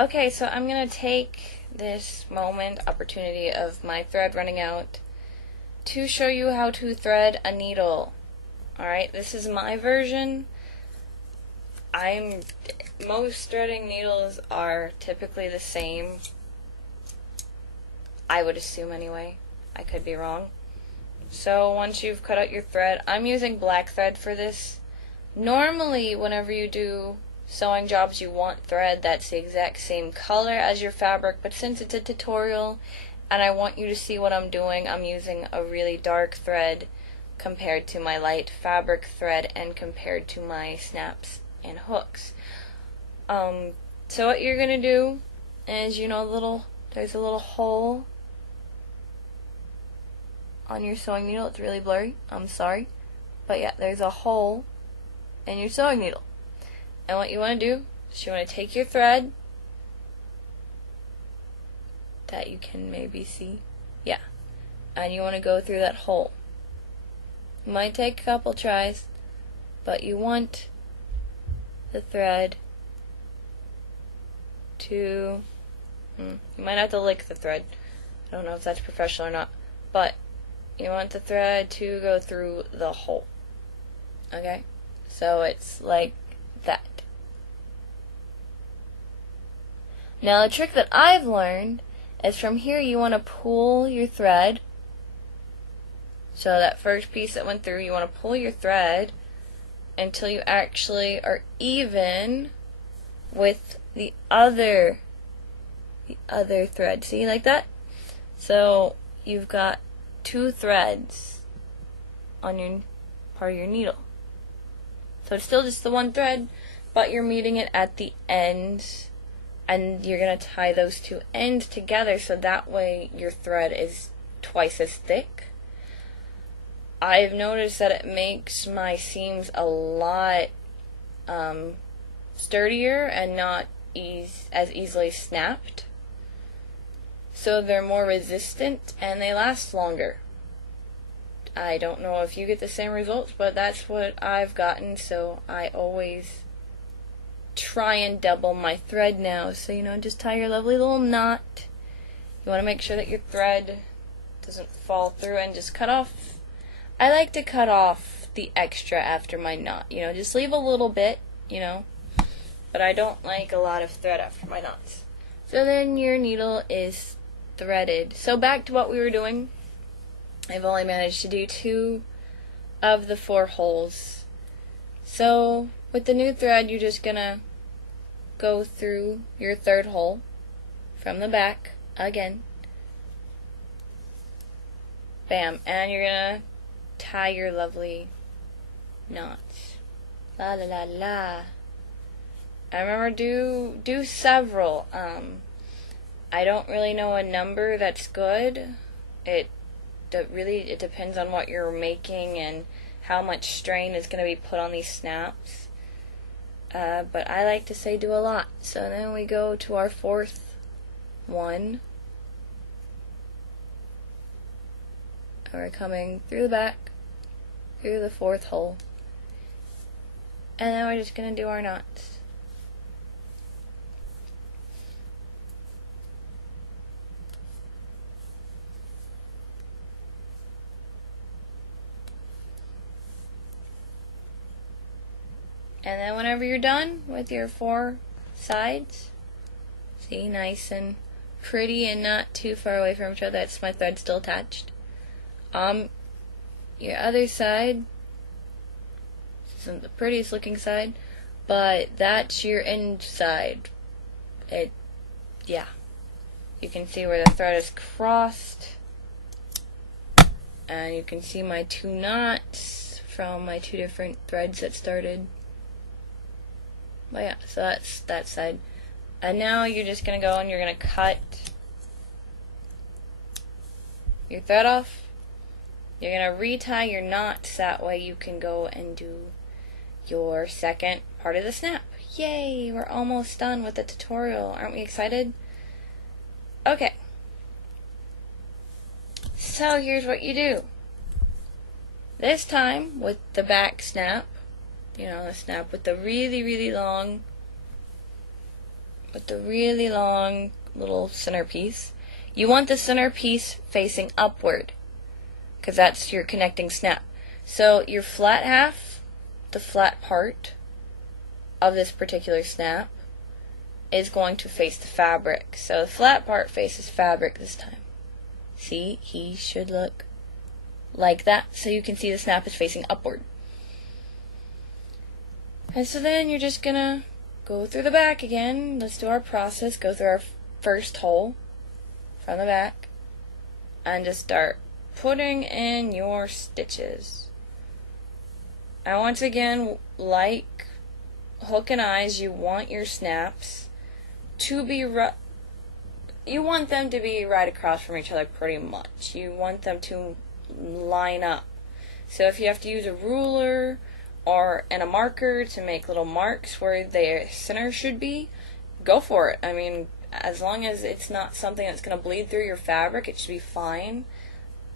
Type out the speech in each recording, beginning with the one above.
Okay, so I'm going to take this opportunity of my thread running out to show you how to thread a needle. Alright, this is my version. Most threading needles are typically the same. I would assume anyway. I could be wrong. So once you've cut out your thread, I'm using black thread for this. Normally, whenever you do sewing jobs, you want thread that's the exact same color as your fabric, but since it's a tutorial and I want you to see what I'm doing, I'm using a really dark thread compared to my light fabric thread and compared to my snaps and hooks. So what you're gonna do is, there's a little hole on your sewing needle. It's really blurry, I'm sorry, but yeah, there's a hole in your sewing needle. And what you want to do is you want to take your thread that you can maybe see, yeah, and you want to go through that hole. It might take a couple tries, but you want the thread to, you might have to lick the thread. I don't know if that's professional or not, but you want the thread to go through the hole. Okay? So it's like that. Now the trick that I've learned is from here you want to pull your thread. So that first piece that went through, you want to pull your thread until you actually are even with the other thread. See, like that? So you've got two threads on your part of your needle. So it's still just the one thread, but you're meeting it at the end, and you're going to tie those two ends together so that way your thread is twice as thick. I've noticed that it makes my seams a lot sturdier and not as easily snapped. So they're more resistant and they last longer. I don't know if you get the same results, but that's what I've gotten, so I always try and double my thread now. So, just tie your lovely little knot. You want to make sure that your thread doesn't fall through and just cut off. I like to cut off the extra after my knot, just leave a little bit, but I don't like a lot of thread after my knots. So then your needle is threaded. So back to what we were doing. I've only managed to do 2 of the 4 holes. So with the new thread, you're just gonna go through your 3rd hole from the back again. Bam. And you're gonna tie your lovely knots. La la la la. And remember, do several. I don't really know a number that's good. It depends on what you're making and how much strain is going to be put on these snaps. But I like to say do a lot. So then we go to our 4th one. And we're coming through the back, through the 4th hole. And then we're just going to do our knots. And then whenever you're done with your 4 sides, see, nice and pretty and not too far away from each other. That's my thread still attached. Your other side, this isn't the prettiest looking side, but that's your inside. Yeah. You can see where the thread is crossed. And you can see my 2 knots from my 2 different threads that started. But yeah, so that's that side. And now you're just going to go and you're going to cut your thread off. You're going to retie your knots, that way you can go and do your 2nd part of the snap. Yay, we're almost done with the tutorial. Aren't we excited? Okay. So here's what you do. This time with the back snap, the snap with the really, really long with the really long little centerpiece. You want the centerpiece facing upward, because that's your connecting snap. So your flat half, the flat part of this particular snap, is going to face the fabric. So the flat part faces fabric this time. See, he should look like that, so you can see the snap is facing upward. And so then you're just gonna go through the back again. Let's do our process. Go through our first hole from the back and just start putting in your stitches. And once again, like hook and eyes, you want your snaps to be you want them to be right across from each other pretty much. You want them to line up. So if you have to use a ruler and a marker to make little marks where their center should be, go for it. I mean, as long as it's not something that's going to bleed through your fabric, it should be fine.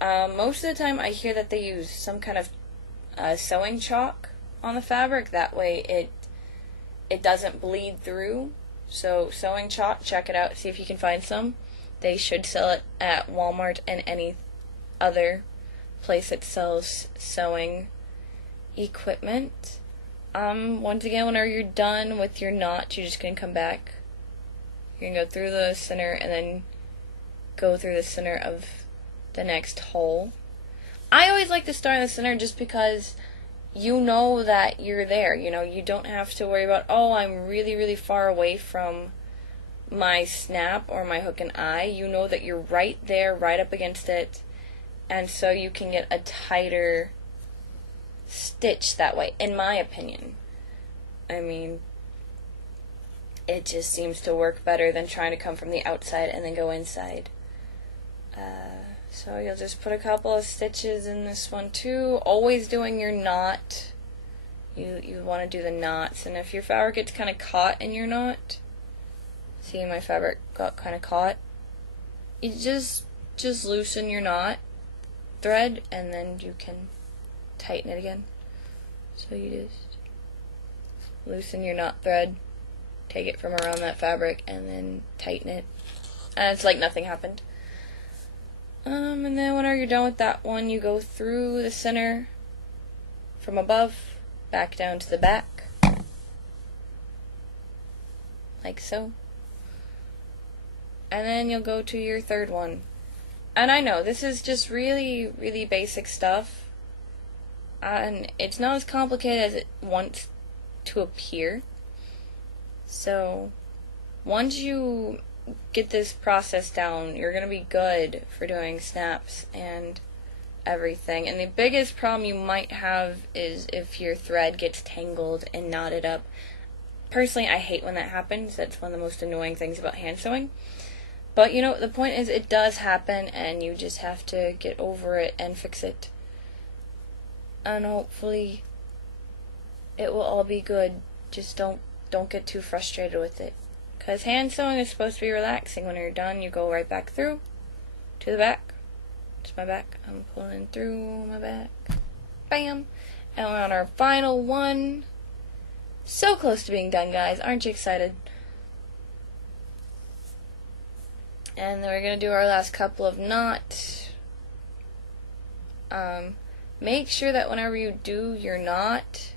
Most of the time I hear that they use some kind of sewing chalk on the fabric. That way it doesn't bleed through. So sewing chalk, check it out, see if you can find some. They should sell it at Walmart and any other place that sells sewing equipment. Once again, whenever you're done with your knot, you're just going to come back. You're going to go through the center and then go through the center of the next hole. I always like to start in the center just because you know that you're there. You know, you don't have to worry about, oh, I'm really, really far away from my snap or my hook and eye. You know that you're right there, right up against it, and so you can get a tighter stitch that way, in my opinion. I mean, it just seems to work better than trying to come from the outside and then go inside. So you'll just put a couple of stitches in this one too, always doing your knot. You want to do the knots, and if your fabric gets kind of caught in your knot, see, my fabric got kind of caught, you just loosen your knot thread and then you can tighten it again. So you just loosen your knot thread, take it from around that fabric, and then tighten it, and it's like nothing happened. And then whenever you're done with that one, you go through the center from above back down to the back, like so. And then you'll go to your third one. And I know this is just really, really basic stuff, and it's not as complicated as it wants to appear. So once you get this process down, you're going to be good for doing snaps and everything. And the biggest problem you might have is if your thread gets tangled and knotted up. Personally, I hate when that happens. That's one of the most annoying things about hand sewing. But you know, the point is, it does happen, and you just have to get over it and fix it. And hopefully it will all be good. Just don't get too frustrated with it. Because hand sewing is supposed to be relaxing. When you're done, you go right back through to the back. It's my back. I'm pulling through my back. Bam! And we're on our final one. So close to being done, guys. Aren't you excited? And then we're going to do our last couple of knots. Make sure that whenever you do your knot,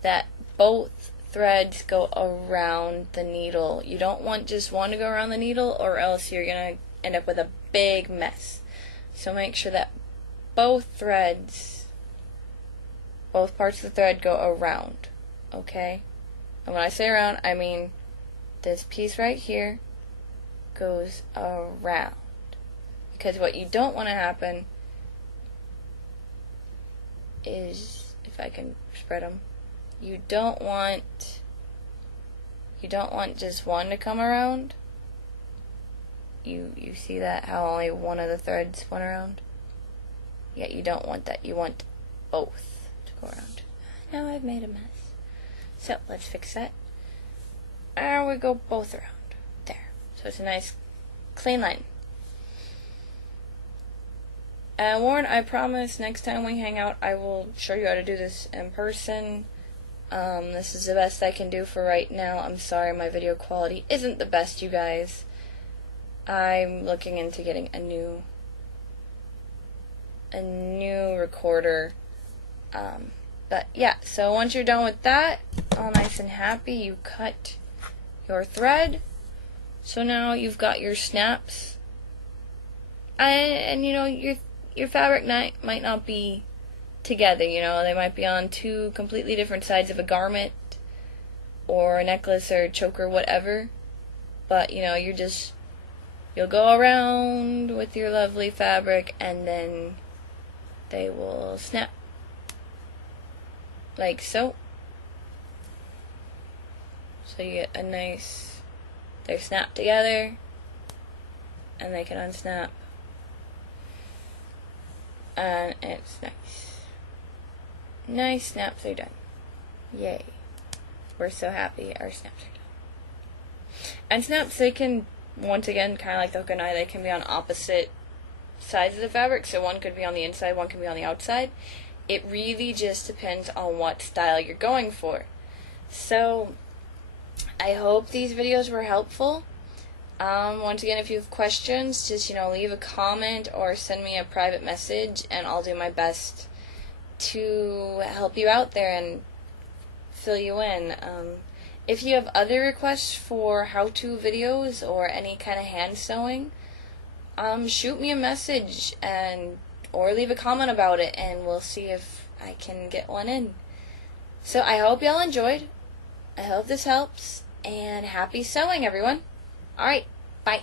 that both threads go around the needle. You don't want just one to go around the needle, or else you're going to end up with a big mess. So make sure that both threads, both parts of the thread go around, okay? And when I say around, I mean this piece right here goes around. Because what you don't want to happen is, if I can spread them, you don't want just one to come around. You see that, how only one of the threads went around? Yeah, you don't want that. You want both to go around. Now I've made a mess. So let's fix that. And we go both around. There. So it's a nice clean line. And Warren, I promise next time we hang out, I will show you how to do this in person. This is the best I can do for right now. I'm sorry my video quality isn't the best, you guys. I'm looking into getting a new recorder. But yeah, so once you're done with that, all nice and happy, you cut your thread. So now you've got your snaps. And you know, your fabric might not be together, you know, they might be on two completely different sides of a garment or a necklace or a choker, whatever. But you know, you'll go around with your lovely fabric and then they will snap. Like so. So you get a nice, they're snapped together and they can unsnap. And it's nice. Nice snaps are done. Yay. We're so happy our snaps are done. And snaps, they can, once again, kind of like the hook and eye, they can be on opposite sides of the fabric. So one could be on the inside, one can be on the outside. It really just depends on what style you're going for. So I hope these videos were helpful. Once again, if you have questions, just, you know, leave a comment or send me a private message and I'll do my best to help you out there and fill you in. If you have other requests for how-to videos or any kind of hand sewing, shoot me a message or leave a comment about it and we'll see if I can get one in. So I hope y'all enjoyed. I hope this helps and happy sewing, everyone. Alright, bye.